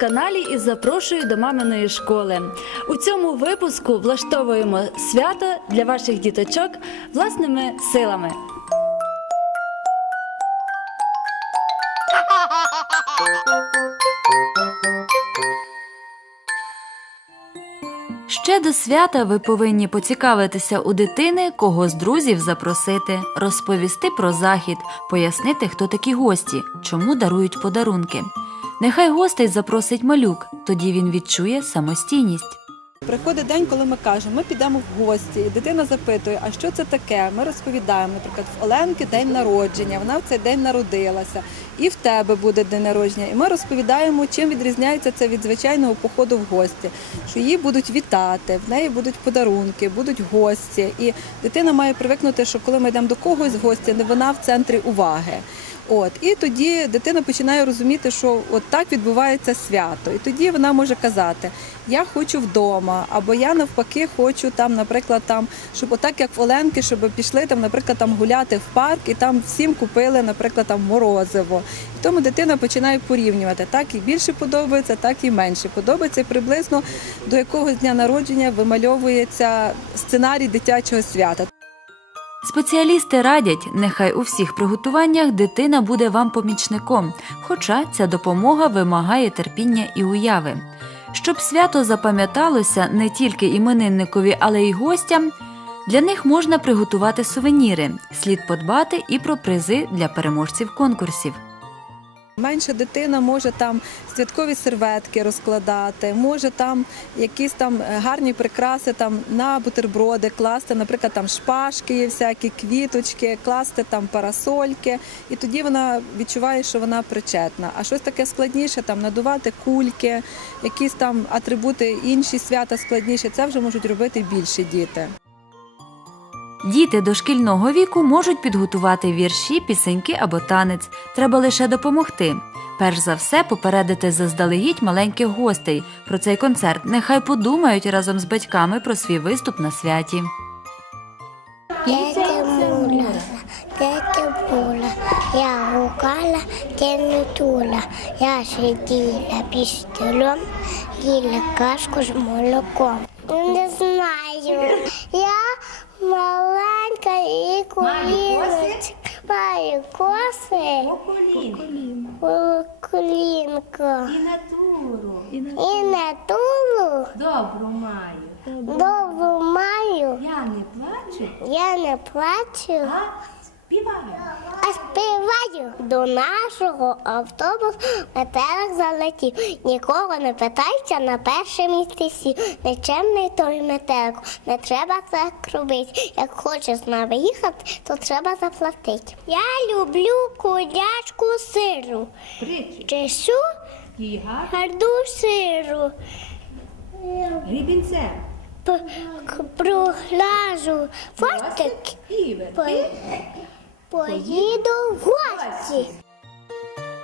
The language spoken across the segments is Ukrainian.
каналі і запрошую до маминої школи. У цьому випуску влаштовуємо свято для ваших діточок власними силами. Ще до свята ви повинні поцікавитися у дитини, кого з друзів запросити, розповісти про захід, пояснити, хто такі гості, чому дарують подарунки. Нехай гостей запросить малюк, тоді він відчує самостійність. Приходить день, коли ми кажемо, ми підемо в гості, і дитина запитує, а що це таке? Ми розповідаємо, наприклад, в Оленки день народження, вона в цей день народилася, і в тебе буде день народження. І ми розповідаємо, чим відрізняється це від звичайного походу в гості, що її будуть вітати, в неї будуть подарунки, будуть гості. І дитина має привикнути, що коли ми йдемо до когось в гості, не вона в центрі уваги. От і тоді дитина починає розуміти, що от так відбувається свято. І тоді вона може казати: Я хочу вдома, або я навпаки хочу там, наприклад, там, щоб отак як в Оленки, щоб пішли там, наприклад, там гуляти в парк і там всім купили, наприклад, там морозиво. І тому дитина починає порівнювати. Так і більше подобається, так і менше подобається. І приблизно до якогось дня народження вимальовується сценарій дитячого свята. Спеціалісти радять, нехай у всіх приготуваннях дитина буде вам помічником, хоча ця допомога вимагає терпіння і уяви. Щоб свято запам'яталося не тільки іменинникові, але й гостям. Для них можна приготувати сувеніри. Слід подбати і про призи для переможців конкурсів. Менша дитина може там святкові серветки розкладати, може там якісь там е, гарні прикраси там на бутерброди класти, наприклад, там шпажки, є всякі квіточки, класти там парасольки, і тоді вона відчуває, що вона причетна. А щось таке складніше, там надувати кульки, якісь там атрибути, інші свята складніші. Це вже можуть робити більші діти. Діти дошкільного віку можуть підготувати вірші, пісеньки або танець. Треба лише допомогти. Перш за все, попередити заздалегідь маленьких гостей про цей концерт. Нехай подумають разом з батьками про свій виступ на святі. Тетя мула, тетя була, я гукала, ти не тула. Я сиділа під столом, їла кашку з молоком. Не знаю, я маленька і коліночка. Маю коси, колінко. І на тулу. Добру маю. Добру маю. Я не плачу, Я не плачу. а співаю. А співаю до нашого автобусу метелик залетів. Нікого не питайся на перше місце сів. Нечемний той метелик, не треба так робити. Як хочеш з нами їхати, то треба заплатити. Я люблю курячку сиру. Чешу гарду сиру. грібінце. Проглажу фотик. Поїду в гості.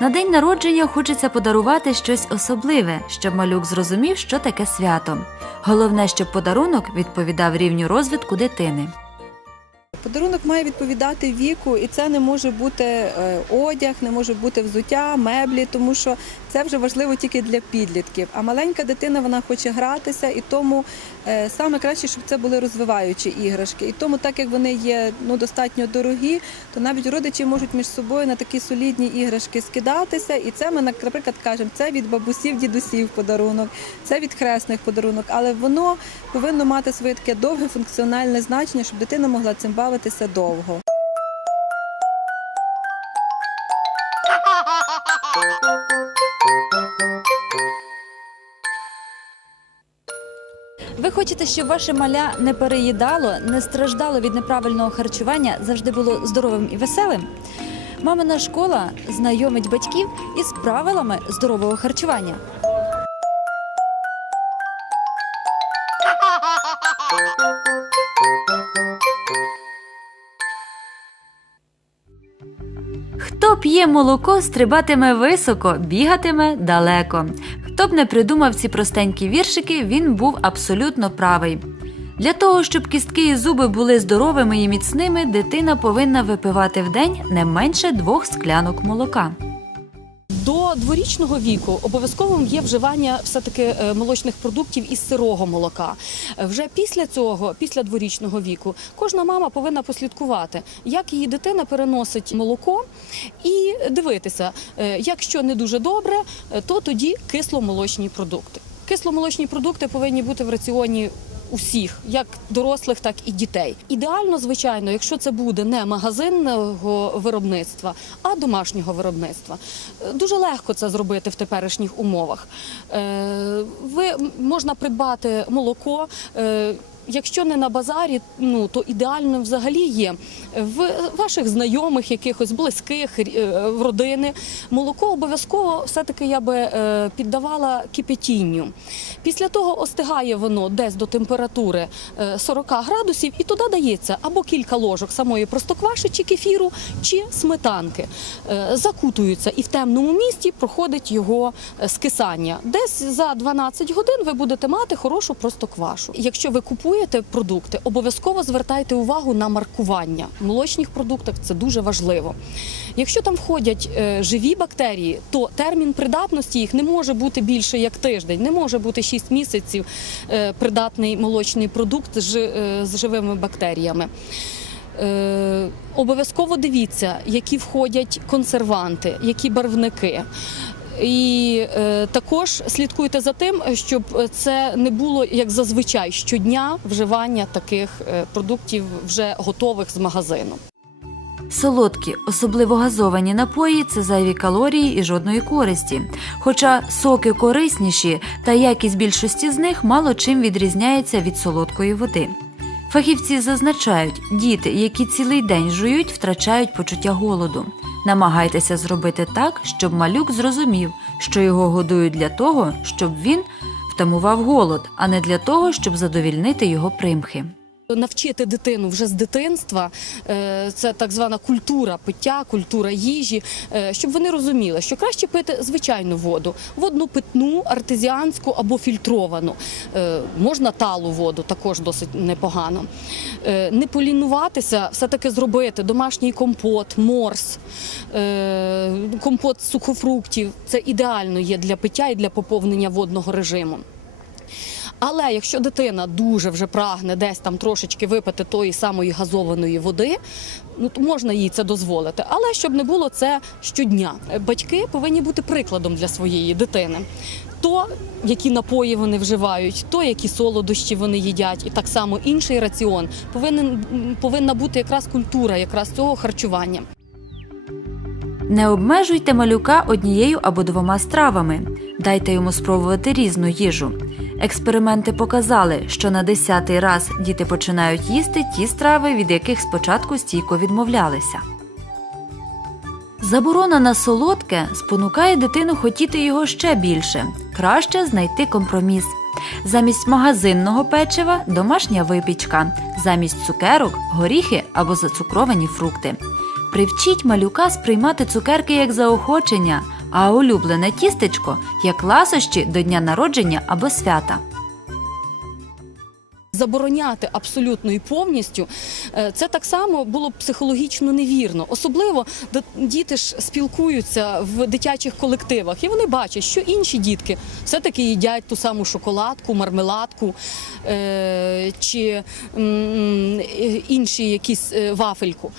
На день народження хочеться подарувати щось особливе, щоб малюк зрозумів, що таке свято. Головне, щоб подарунок відповідав рівню розвитку дитини. Подарунок має відповідати віку, і це не може бути е, одяг, не може бути взуття, меблі, тому що це вже важливо тільки для підлітків. А маленька дитина вона хоче гратися, і тому е, саме краще, щоб це були розвиваючі іграшки. І тому, так як вони є ну достатньо дорогі, то навіть родичі можуть між собою на такі солідні іграшки скидатися. І це ми, наприклад, кажемо, це від бабусів, дідусів подарунок, це від хресних подарунок, але воно повинно мати своє таке довге функціональне значення, щоб дитина могла цим бавитися довго. Хочете, щоб ваше маля не переїдало, не страждало від неправильного харчування, завжди було здоровим і веселим? Мамина школа знайомить батьків із правилами здорового харчування. Хто п'є молоко, стрибатиме високо, бігатиме далеко. Хто б не придумав ці простенькі віршики, він був абсолютно правий. Для того, щоб кістки і зуби були здоровими і міцними, дитина повинна випивати в день не менше двох склянок молока. Дворічного віку обов'язковим є вживання все-таки е, молочних продуктів із сирого молока. Вже після цього, після дворічного віку, кожна мама повинна послідкувати, як її дитина переносить молоко, і дивитися, е, якщо не дуже добре, е, то тоді кисломолочні продукти. Кисломолочні продукти повинні бути в раціоні усіх, як дорослих, так і дітей. Ідеально, звичайно, якщо це буде не магазинного виробництва, а домашнього виробництва. Е, Дуже легко це зробити в теперішніх умовах. Е, Ви можна придбати молоко. Е, Якщо не на базарі, ну то ідеально взагалі є в ваших знайомих, якихось близьких е, родини. Молоко обов'язково все-таки я би е, піддавала кипятінню. Після того остигає воно десь до температури е, 40 градусів, і туди дається або кілька ложок самої простокваші чи кефіру, чи сметанки. Е, Закутуються і в темному місті проходить його е, скисання. Десь за 12 годин ви будете мати хорошу простоквашу. Якщо ви купуєте продукти, обов'язково звертайте увагу на маркування. В молочних продуктах це дуже важливо. Якщо там входять е, живі бактерії, то термін придатності їх не може бути більше як тиждень, не може бути 6 місяців е, придатний молочний продукт з, е, живими бактеріями. Обов'язково дивіться, які входять консерванти, які барвники. І е, також слідкуйте за тим, щоб це не було як зазвичай щодня вживання таких е, продуктів вже готових з магазину. Солодкі, особливо газовані напої це зайві калорії і жодної користі. Хоча соки корисніші, та якість більшості з них мало чим відрізняється від солодкої води. Фахівці зазначають, діти, які цілий день жують, втрачають почуття голоду. Намагайтеся зробити так, щоб малюк зрозумів, що його годують для того, щоб він втамував голод, а не для того, щоб задовільнити його примхи. Навчити дитину вже з дитинства, е, це так звана культура пиття, культура їжі, е, щоб вони розуміли, що краще пити звичайну воду, водну питну, артезіанську або фільтровану. Е, Можна талу воду, також досить непогано. Не полінуватися, все-таки зробити домашній компот, морс, компот сухофруктів. Це ідеально є для пиття і для поповнення водного режиму. Але якщо дитина дуже вже прагне десь там трошечки випити тої самої газованої води, ну то можна їй це дозволити. Але щоб не було це щодня. Батьки повинні бути прикладом для своєї дитини. То, які напої вони вживають, то які солодощі вони їдять, і так само інший раціон повинен повинна бути якраз культура, якраз цього харчування. Не обмежуйте малюка однією або двома стравами. Дайте йому спробувати різну їжу. Експерименти показали, що на десятий раз діти починають їсти ті страви, від яких спочатку стійко відмовлялися. Заборона на солодке спонукає дитину хотіти його ще більше. Краще знайти компроміс. Замість магазинного печива домашня випічка, замість цукерок горіхи або зацукровані фрукти. Привчіть малюка сприймати цукерки як заохочення, а улюблене тістечко як ласощі до дня народження або свята. забороняти абсолютно і повністю, е, це так само було б психологічно невірно. Особливо діти ж спілкуються в дитячих колективах, і вони бачать, що інші дітки все-таки їдять ту саму шоколадку, мармеладку е, чи е, інші якісь вафельку.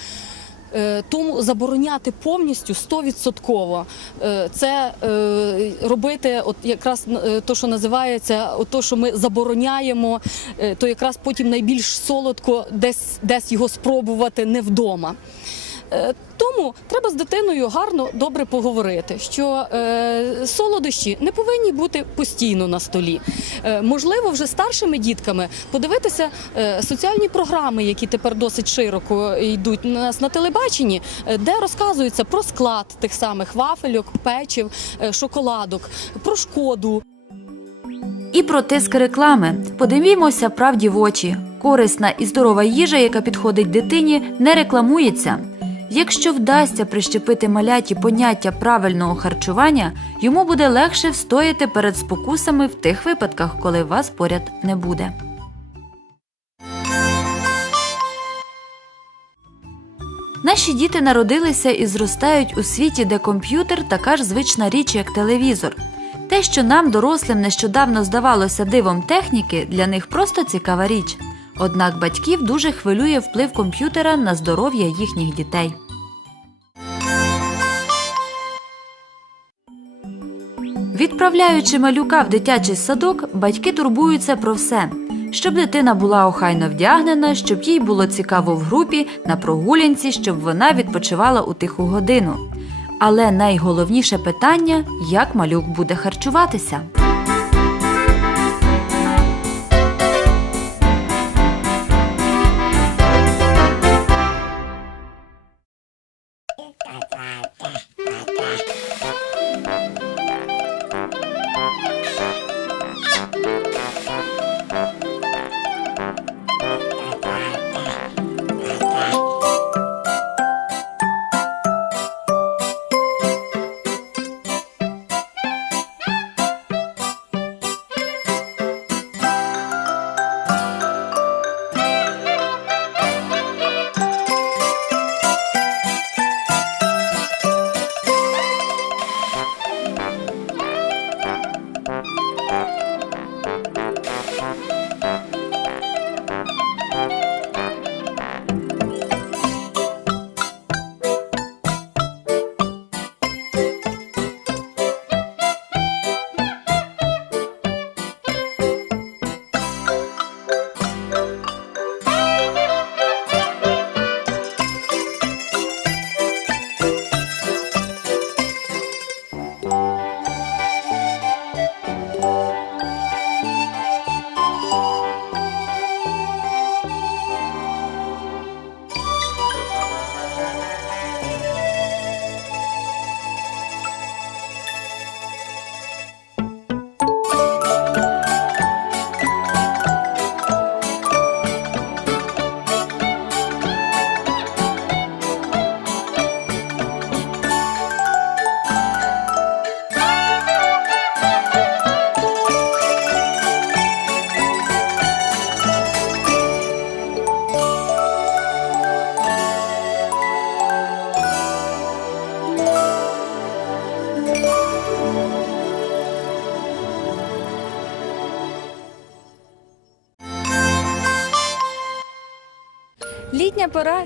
Е, Тому забороняти повністю 100% е, це е, робити, от якраз то, що називається, от то, що ми забороняємо, то якраз потім найбільш солодко десь, десь його спробувати не вдома. Е, Тому треба з дитиною гарно добре поговорити, що е, солодощі не повинні бути постійно на столі. Е, можливо, вже старшими дітками подивитися соціальні програми, які тепер досить широко йдуть у нас на телебаченні, де розказується про склад тих самих вафельок, печив, е, шоколадок, про шкоду. І про тиск реклами. Подивімося правді в очі. Корисна і здорова їжа, яка підходить дитині, не рекламується. Якщо вдасться прищепити маляті поняття правильного харчування, йому буде легше встояти перед спокусами в тих випадках, коли вас поряд не буде. Наші діти народилися і зростають у світі, де комп'ютер така ж звична річ, як телевізор. Те, що нам, дорослим, нещодавно здавалося дивом техніки, для них просто цікава річ. Однак батьків дуже хвилює вплив комп'ютера на здоров'я їхніх дітей. Відправляючи малюка в дитячий садок, батьки турбуються про все. Щоб дитина була охайно вдягнена, щоб їй було цікаво в групі, на прогулянці, щоб вона відпочивала у тиху годину. Але найголовніше питання як малюк буде харчуватися.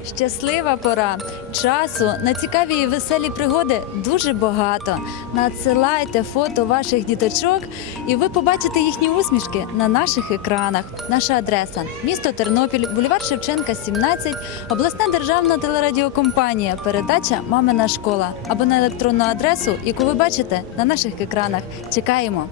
Щаслива пора. Часу на цікаві і веселі пригоди дуже багато. Надсилайте фото ваших діточок, і ви побачите їхні усмішки на наших екранах. Наша адреса місто Тернопіль, бульвар Шевченка, 17, обласна державна телерадіокомпанія, передача Мамина школа або на електронну адресу, яку ви бачите на наших екранах. Чекаємо.